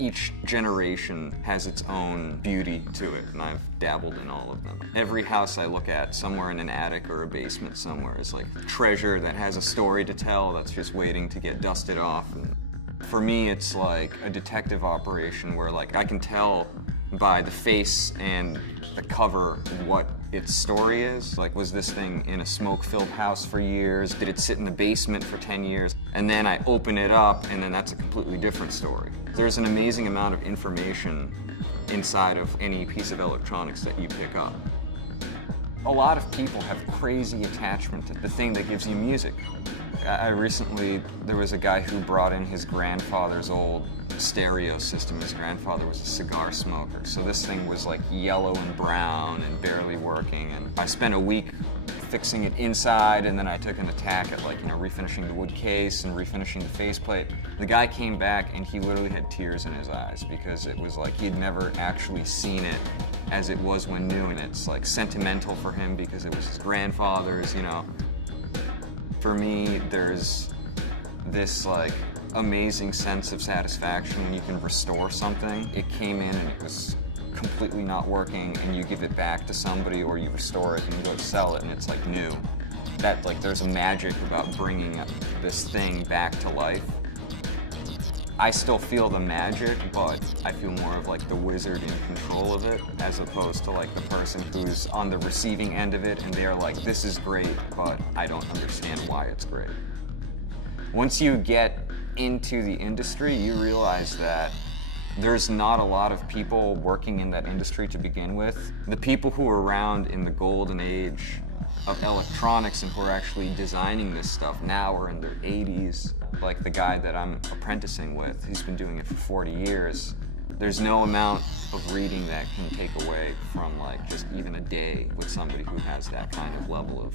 Each generation has its own beauty to it, and I've dabbled in all of them. Every house I look at, somewhere in an attic or a basement somewhere, is like a treasure that has a story to tell that's just waiting to get dusted off. And for me, it's like a detective operation where like I can tell by the face and the cover what its story is. Like, was this thing in a smoke-filled house for years? Did it sit in the basement for 10 years? And then I open it up, and then that's a completely different story. There's an amazing amount of information inside of any piece of electronics that you pick up. A lot of people have crazy attachment to the thing that gives you music. There was a guy who brought in his grandfather's old stereo system. His grandfather was a cigar smoker, so this thing was like yellow and brown and barely working, and I spent a week fixing it inside, and then I took an attack at refinishing the wood case and refinishing the faceplate. The guy came back and he literally had tears in his eyes because it was like he'd never actually seen it as it was when new, and it's like sentimental for him because it was his grandfather's, you know. For me, there's this like amazing sense of satisfaction when you can restore something. It came in and it was completely not working, and you give it back to somebody, or you restore it and you go to sell it and it's like new. That there's a magic about bringing this thing back to life. I still feel the magic, but I feel more of like the wizard in control of it, as opposed to like the person who's on the receiving end of it and they're like, this is great, but I don't understand why it's great. Once you get into the industry, you realize that there's not a lot of people working in that industry to begin with. The people who were around in the golden age of electronics and who are actually designing this stuff now are in their 80s. Like the guy that I'm apprenticing with, he's been doing it for 40 years. There's no amount of reading that can take away from like just even a day with somebody who has that kind of level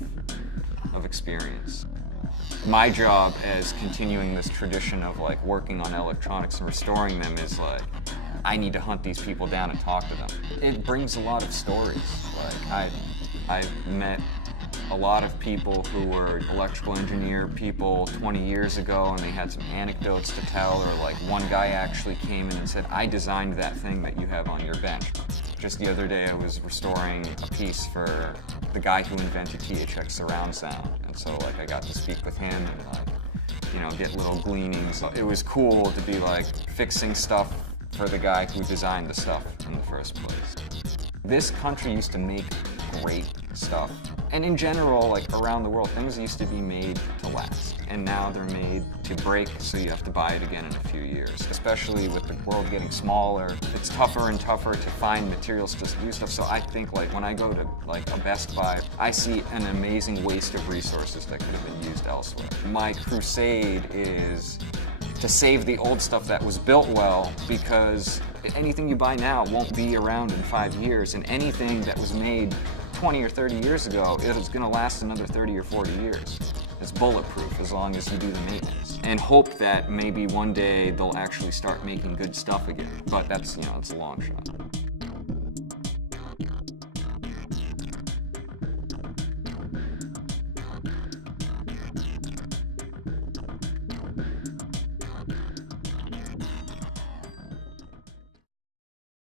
of experience. My job as continuing this tradition of like working on electronics and restoring them is like, I need to hunt these people down and talk to them. It brings a lot of stories. Like I've met a lot of people who were electrical engineer people 20 years ago, and they had some anecdotes to tell, or like one guy actually came in and said, I designed that thing that you have on your bench. Just the other day I was restoring a piece for the guy who invented THX surround sound, and so like I got to speak with him and like, get little gleanings. It was cool to be like fixing stuff for the guy who designed the stuff in the first place. This country used to make great stuff. And in general, like around the world, things used to be made to last. And now they're made to break, so you have to buy it again in a few years. Especially with the world getting smaller, it's tougher and tougher to find materials to do stuff. So I think like when I go to like a Best Buy, I see an amazing waste of resources that could have been used elsewhere. My crusade is to save the old stuff that was built well, because anything you buy now won't be around in 5 years, and anything that was made 20 or 30 years ago, it's going to last another 30 or 40 years. It's bulletproof as long as you do the maintenance. And hope that maybe one day they'll actually start making good stuff again. But that's, it's a long shot.